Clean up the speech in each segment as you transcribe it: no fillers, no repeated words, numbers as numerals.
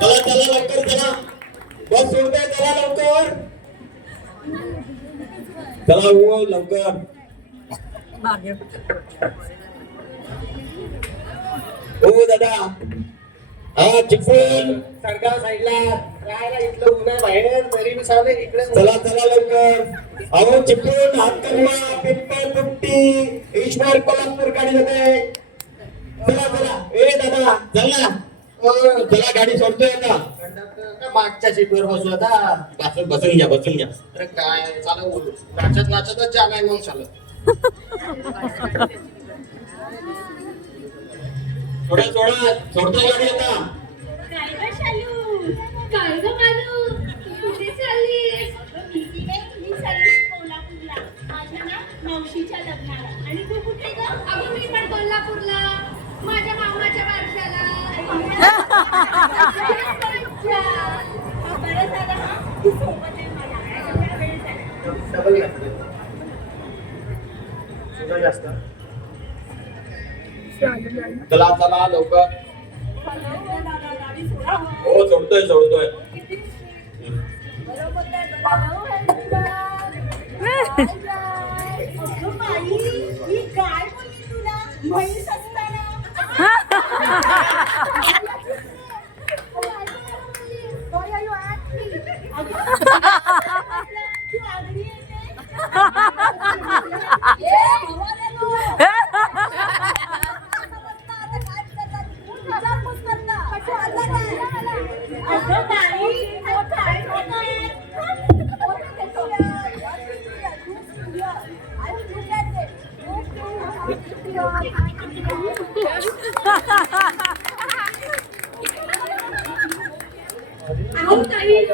चला चला लवकर चला, बस सोडताय, चला लवकर, चला हो लवकर. हो दादा, हा चिपळूण सरगाव साईडला राहायला इथलं ऊन आहे बाहेर तरी मी सांगते इकडे चला चला लवकर. अहो चिपळूण, हातकणंगले, पिंपळ पुट्टी, ईश्वर, कोल्हापूर गाडी जाते. चला चला ए दादा चल ना. चला गाडी सोडतोय आता. का मागच्या सीटवर बसू आता. बसून घ्या बसून घ्या. अरे काय चालू बोलू नाचत नाचतच जागा आहे मग चालत. थोड्या सोडा, सोडतोय गाडी आता. काय ग शालू, काय ग मालू, तू कुठे चाललीस? मी चालली कोल्हापूरला माझ्या ना मावशीच्या लग्नाला. आणि तू कुठे ग? अगं मी पण कोल्हापूरला माझ्या मामाच्या बारशाला. बरं झालं हा तू सोबत आहे मला. वेळ झाला. डबल घातलं तुझं जास्त. चला चला लवकर. हो सोडतोय सोडतोय. काय बोलली तुला म्हैस असताना. तू आगरी येते.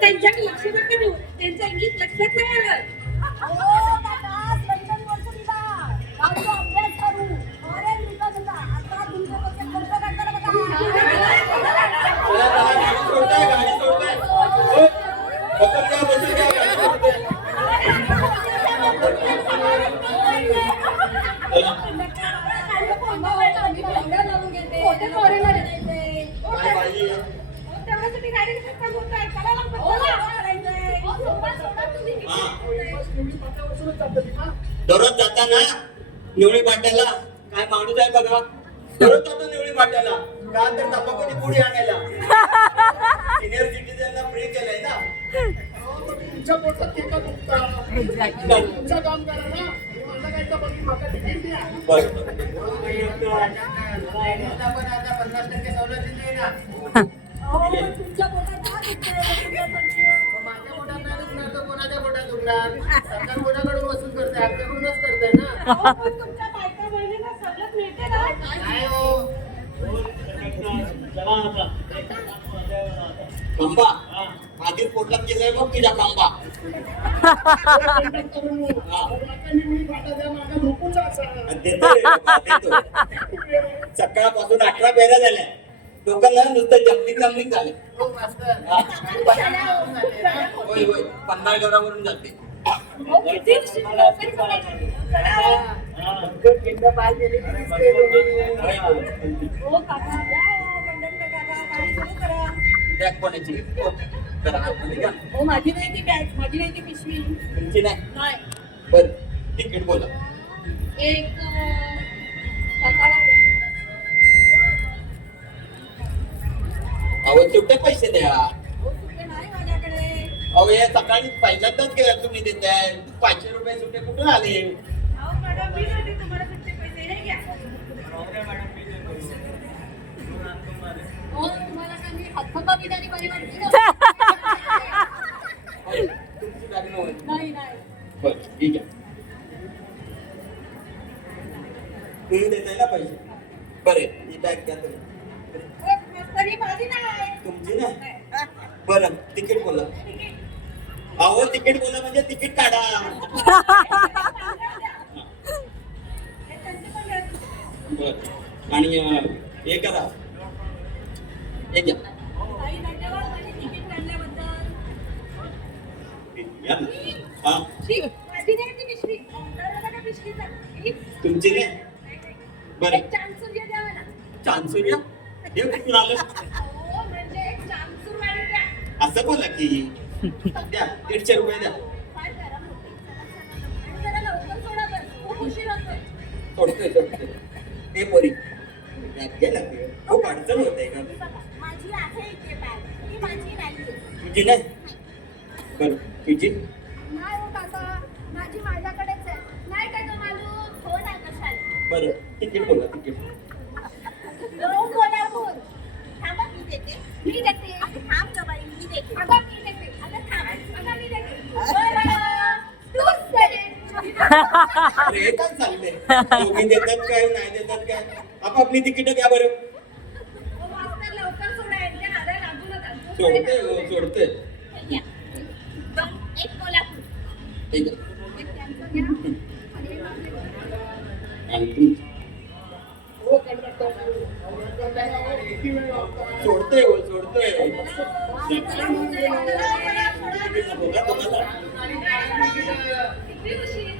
त्यांच्याकडे लक्ष नका देऊ. त्यांच्या इंग्लिश लक्षात नाही आलं. दररोज जाताना निवळी पाट्याला काय माणूस आहे बघा. दररोज जातो निवळी पाट्याला का तर तंबाखूची पुडी आणायला. सिनियर सिटीजनला फ्री केलंय ना. तुमच्या पोटात तिखट दुखतं. तुमचं काम करा ना. माझं काय तर बघून माका तिकीट द्या. पण आता 50% सवलत दिली ना. तुमच्या पोटात काय दुखतंय? माझ्या पोटात नाही दुखणार तर कोणाच्या पोटात दुखणार. सरकार कोणाकडून वसूल करते आपल्याकडूनच करते ना. पण तुमच्या बायका बहिणींना सवलत मिळते ना. काय हो खांबा आधीच पोटलात गेलाय बघ तुझ्या खांबा. सकाळपासून 18 पेऱ्या झाल्या. लोकांना नुसतं जमलिंग जमलिंग झाले. हो मास्तर. होय होय पन्हाळगडावरून जाते. किंड पाय गेले की दिसते दोन्ही. बॅग कोणाची जरा आतमध्ये घ्या. माझी नाही ती बॅग, माझी नाही ती पिशवी. तुमची नाही. नाही. बर तिकीट बोला. एक सकाळला द्या. अहो सुट्टे पैसे द्या. सुट्टे नाही माझ्याकडे. अहो हे सकाळी पहिल्यांदाच गेला तुम्ही देताय. 500 रुपये सुट्टे कुठून आले. अहो मॅडम मी देते तुम्हाला सुट्टे पैसे. हे घ्या. हो तुम्हाला काय मी हत्थंबा बिर्याणी बरी वाटते का? तुमची बॅग नव्हती. नाही नाही. बरं ठीक आहे. तुम्ही देताय ना पैसे. बरे ही बॅग घ्या तुम्ही. तरी माझी नाही. तुमची नाही. बरं तिकीट बोला. अहो तिकीट बोला म्हणजे तिकीट काढा. बरं आणि हे करा. हे घ्या. तिकीट काढल्याबद्दल. घ्या ना. हा माझी नाही ती पिशवी. तुमची नाही. बरं एक चान्सूर द्या मला. चान्सूर्या हे कुठून आलं. हो म्हणजे एक चान्सूर असं बोला की द्या 150 रुपये द्या. काय करा मोठी? आणि जरा लवकर सोडा बरं. खूप उशीर होतोय. सोडतोय. ते पोरी बॅग घे ना ते. खूप अडचण होते का बघा, माझी आहे इथे बॅग. ती माझी नाहीये. तुझी नाही बरं तुझी नाही हो काका, माझी माझ्याकडेच आहे. नाही का गं मालू? हो ना कशाला? बरं तिकीट बोला तिकीट. दोन कोल्हापूर. थांबा मी देते. मी देते. अगं थांब गं बाई, मी देते. अगं मी देते. अगं थांब. अगं मी देते. बरं. तूच दे. अरे हे काय चाललंय दोघी देतात काय नाही देतात काय आपापली तिकीट घ्या बरं. ओ मास्तर लवकर सोडा, यांच्या नादाला लागू नका. सोडते हे घ्या. दोन, एक कोल्हापूर. ठीक आहे. एक त्यांचं घ्या. आणि एक आपलं घ्या. आणि तू हो कंडक्टर किती वेळ लागतो? सोडतोय बघा तुम्हाला किती उशीर?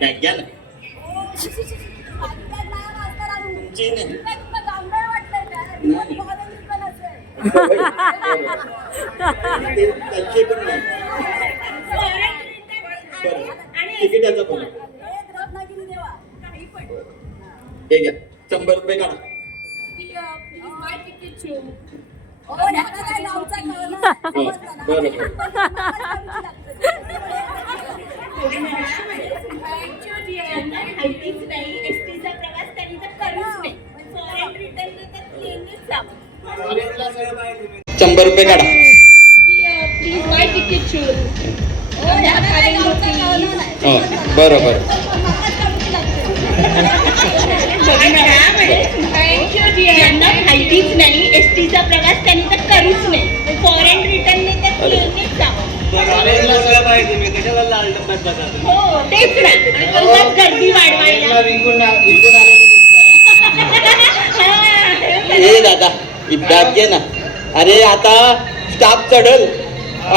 बॅग घ्या ना ओ, शी, शी, शी. माझी बॅग नाही मास्तर आणू. तुमची नाही ही बॅग तुला गावंढळ वाटतंय का? नाही. कॉलेजची पण असेल. ते त्यांचे पण नाही बरं तिकिटाचं पण एक रत्नागिरी देवा. काही पण. हे घ्या 100 रुपये काढा. Please my ticket show. ओ, ह्याला काय नावचा कळलं नाही. समजलं ना? बरं. यांना माहितीच नाही. एसटीचा प्रवास त्यांनी तर करूच नाही. फॉरेन रिटर्न तर प्लेननेच जावं. 100 रुपये काढा. Please my ticket show. ओ, ह्याला काय नावचा कळलं नाही. बरं यांना माहितीच नाही. एसटीचा प्रवास त्यांनी तर करूच नाही. फॉरेन रिटर्नने तर प्लेननेच जावं. हो तेच ना. उगाच गर्दी वाढवायला. ए दादा ही बॅग घे ना. अरे आता स्टाफ चढल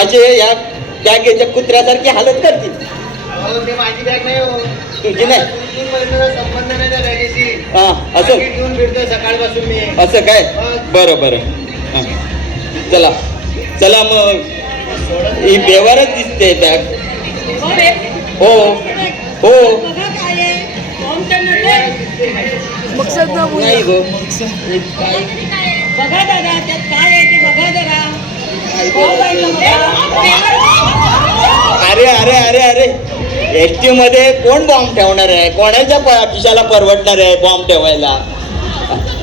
असे या बॅगेच्या कुत्र्यासारखी हालत करतील. माझी बॅग नाही हो. तुझी नाही संबंध नाही त्या बॅगेशी. हा असं घेऊन फिरतोय सकाळपासून मी. असं काय बरं हा. चला मग ही बेवारच दिसते बॅग. हो नाही गो बघा दादा त्यात काय आहे ते बघा जरा. अरे एसटी मध्ये कोण बॉम्ब ठेवणार आहे? कोणाच्या खिशाला परवडणार आहे बॉम्ब ठेवायला?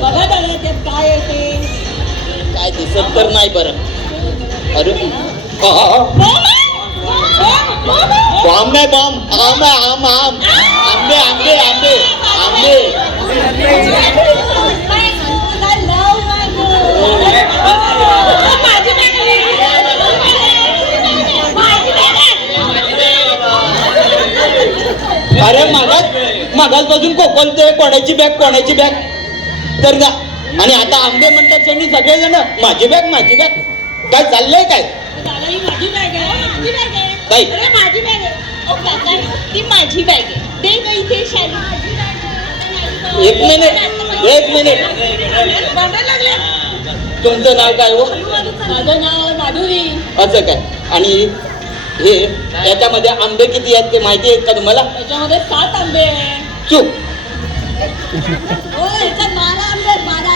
बघा दादा त्यात काय आहे ते. काय दिसत तर नाही बरं. अरे बॉम्ब नाही बॉम्ब आंबे अरे मागासपासून कोकलते कोणाची बॅग तर जा. आणि आता आंबे म्हणतात त्यांनी सगळेजण माझी बॅग काय चाललंय काय? माझी बॅग आहे. ताई. अरे माझी बॅग आहे. ओ काका ती माझी बॅग आहे. दे गं इथे शाली. एक मिनिट बघायला लागले. तुमचं नाव काय हो? माझं नाव माधुरी. असं काय? आणि हे याच्यामध्ये आंबे किती आहेत ते माहिती आहेत का तुम्हाला? त्याच्यामध्ये 7 आंबे आहे. चूक हो याच्यात 12 आंबे आहेत. 12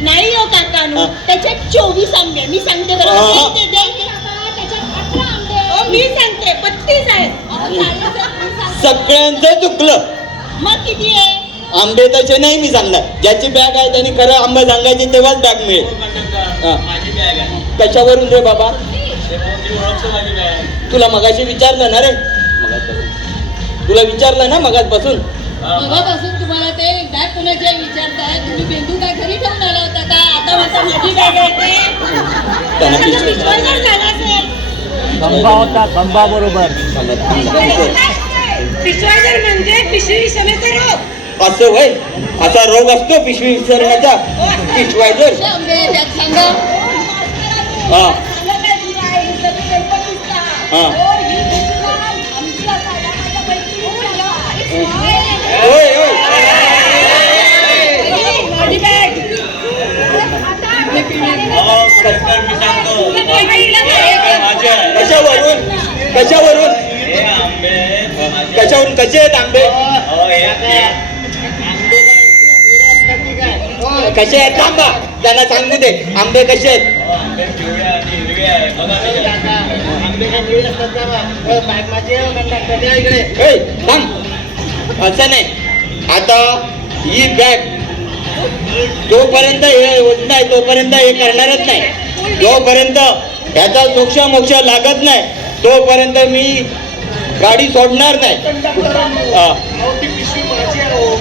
नाही हो काकानू. हा. त्याच्यात 24 आंबे. मी सांगते बरं. हा. त्याच्यात 18 आंबे. मी सांगते 32 आहेत. सगळ्यांचं चुकलं. मग किती आहे? आंबे तसे नाही मी सांगणार. ज्याची बॅग आहे त्यांनी खरं आंबा सांगायची तेव्हाच बॅग मिळेल. हा. कशावरून रे बाबा? तुला मगाशी विचारलं ना रे. तुला विचारलं ना मगासपासून. मगापासून तुम्हाला ते बॅग कोणाची विचारताय. तुम्ही बेंदू काय घरी ठेवून आला होता का? आता म्हणता माझी बॅग आहे ते. त्यांना आता विचार. पिशवणवर झाला असेल. खंबा होता खंबा बरोबर. पिशवायजर म्हणजे पिशवी विसरण्याचा रोग. असं वय असा रोग असतो पिशवी विसरण्याचा. पिशवायजर आंबे त्यात सांगा. हा हा. होय माझी बॅग. मी सांगतो कसे आहेत आंबे कसे आहेत थांबा त्यांना सांगू दे आंबे कसे आहेत ए, थांब असं नाही आता ही बॅग जोपर्यंत हे होत नाही तोपर्यंत हे करणारच नाही जोपर्यंत ह्याचा मोक्ष मोक्ष लागत नाही तोपर्यंत मी गाडी सोडणार नाही हा. ती पिशवी माझी आहे हो.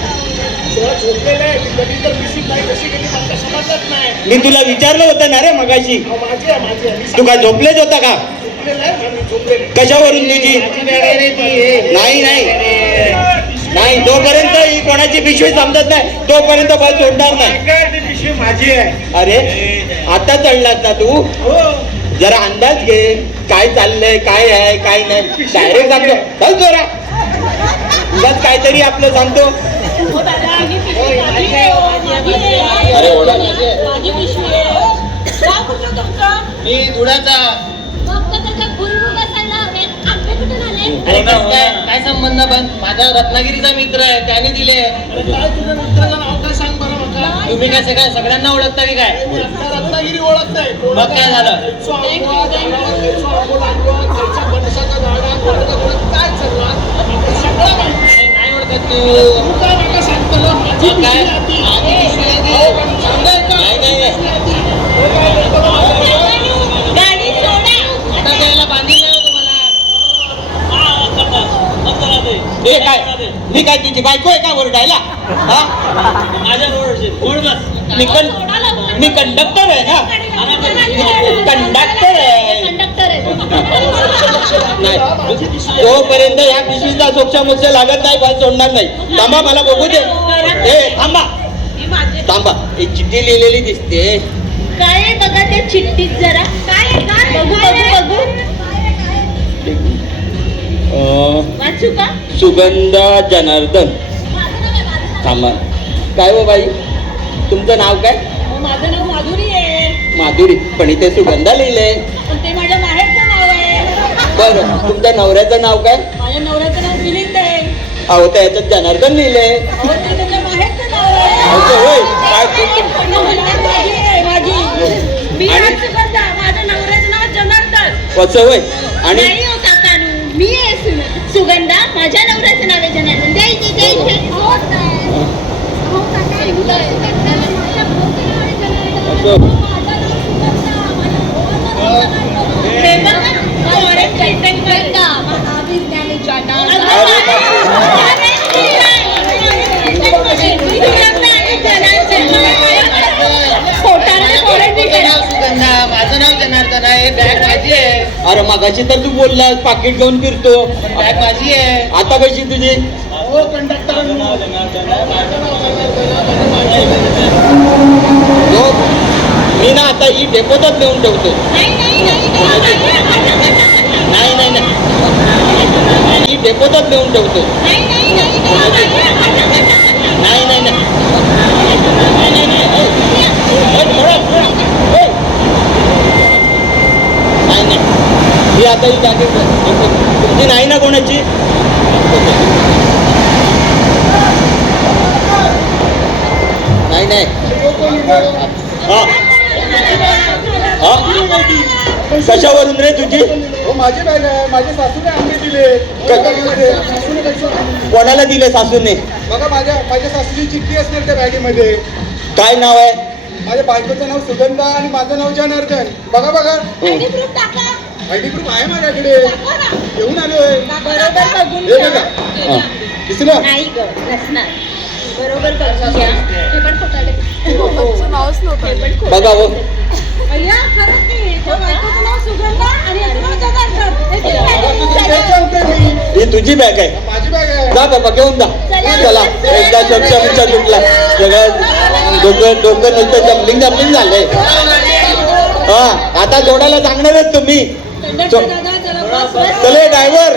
जरा झोपलेलं आहे ती कधी तर पिशवी नाही कशी गेली मला समजत नाही. मी तुला विचारलं होतं ना रे मगाशी अहो, माझी आहे माझी आहे. मी तू काय झोपलेच होता का झोपलेलं आहे मी झोपलेलं आहे. कशावरून तुझी नाही नाही नाही जोपर्यंत ही कोणाची पिशवी समजत नाही तोपर्यंत बस सोडणार नाही काय ती पिशवी माझी आहे अरे आता चढलास ना तू जरा अंदाज घे काय चाललंय काय आहे काय नाही डायरेक्ट सांगतो चल जोरा उगाच काहीतरी आपलं सांगतो अरे ओढा मी धुळ्याचा काय संबंध पण माझा रत्नागिरीचा मित्र आहे त्याने दिले अरे काय तुझ्या मित्राचं नाव काय सांग बरं मला तुम्ही काय काय सगळ्यांना ओळखता की काय मी आता रत्नागिरी ओळख नाही मग काय झालं? काय चालला सगळं माहिती नाही ओळखत तू तू काय मला सांगतो ना माझी मग काय? पिशवी आहे ती. माझी पिशवी आहे ती. हो, पण सांगाय का? नाही, नाही. हे काय लोकं मला गाडी सोडा आता द्यायला बांधील नाही हो तुम्हाला हे काय मी काय तुझी बायको आहे का ओरडायला हा मी कंडक्टर आहे ना कंडक्टर आहे कंडक्टर आहे नाही तोपर्यंत या पिशवीचा सोक्ष मोक्ष लागत नाही बस सोडणार नाही थांबा मला बघू दे ए थांबा थांबा एक चिठ्ठी लिहिलेली दिसते काय आहे बघा त्या चिठ्ठीत जरा काय बघू बघू बघू वाचू का सुगंधा जनार्दन थांबा काय हो बाई तुमचं नाव काय माझं नाव माधुरी आहे माधुरी पण इथे सुगंधा लिहिलंय पण ते माझ्या माहेरचं नाव आहे बरं तुमच्या नवऱ्याचं नाव काय माझ्या नवऱ्याचं नाव मिलिंद आहे अहो त्या याच्यात जनार्दन लिहिलंय अहो, ते त्याच्या माहेरचं नाव आहे असं होय काय माझी आहे, माझी मी आणि- आज सुगंधा माझ्या नवऱ्याचं नाव जनार्दन असं होय आणि नाही हो काकानू मी आहे सुगंधा माझ्या नवऱ्याचं नाव आहे जनार्दन द्यायचे द्यायचे हे बघा, फॉरेन कंटेंट करता. सुगंधा माझं नाव जनार्दन आहे बॅग माझी आहे अरे मगाशी तर तू बोललास पाकिट घेऊन फिरतो बॅग माझी आहे आता कशी तुझी हो कंडक्टर हो मी ना आता ही डेपोतच नेऊन ठेवतो नाही नाही नाही नाही नाही ही डेपोतच नेऊन ठेवतो नाही नाही नाही नाही नाही नाही नाही ही आता ही जॅकेट तुमची नाही ना कोणाची नाही नाही हा हा कशावरून रे तुझी हो माझी बॅग आहे माझ्या सासूने आंबे दिले सासूने कसं कोणाला दिले सासूने बघा माझ्या सासूची चिठ्ठी असणार त्या बॅगेमध्ये काय नाव आहे माझ्या बायकोचं नाव सुगंधा आणि माझं नाव जनार्दन बघा बघा आयडी प्रूफ टाका आयडी प्रूफ आहे माझ्याकडे टाका ना घेऊन आलोय बरोबर बघून हे घ्या. बघा दिसलं नाही ग नसणार बरोबर बघून घ्या हे पण खोटाले हे पण खोटं. बघा हो अय्या, खरंच ते. त्या बायकोचं नाव सुगंधा आणि याचं नाव जनार्दन. हे किती मला भारी तुझी झालं. बॅग सांगते मी ही तुझी बॅग आहे माझी बॅग आहे जा बाबा घेऊन जा चला एकदा चर्चा सुटला सगळं डोकं नुसतं जमलिंग झालंय हा आता जोडायला सांगणारच तुम्ही कंडक्टर दादा, जरा बस, बस. चले ड्रायव्हर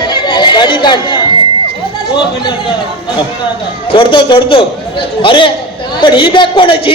गाडी काढ सोडतो अरे पण ही बॅग कोणाची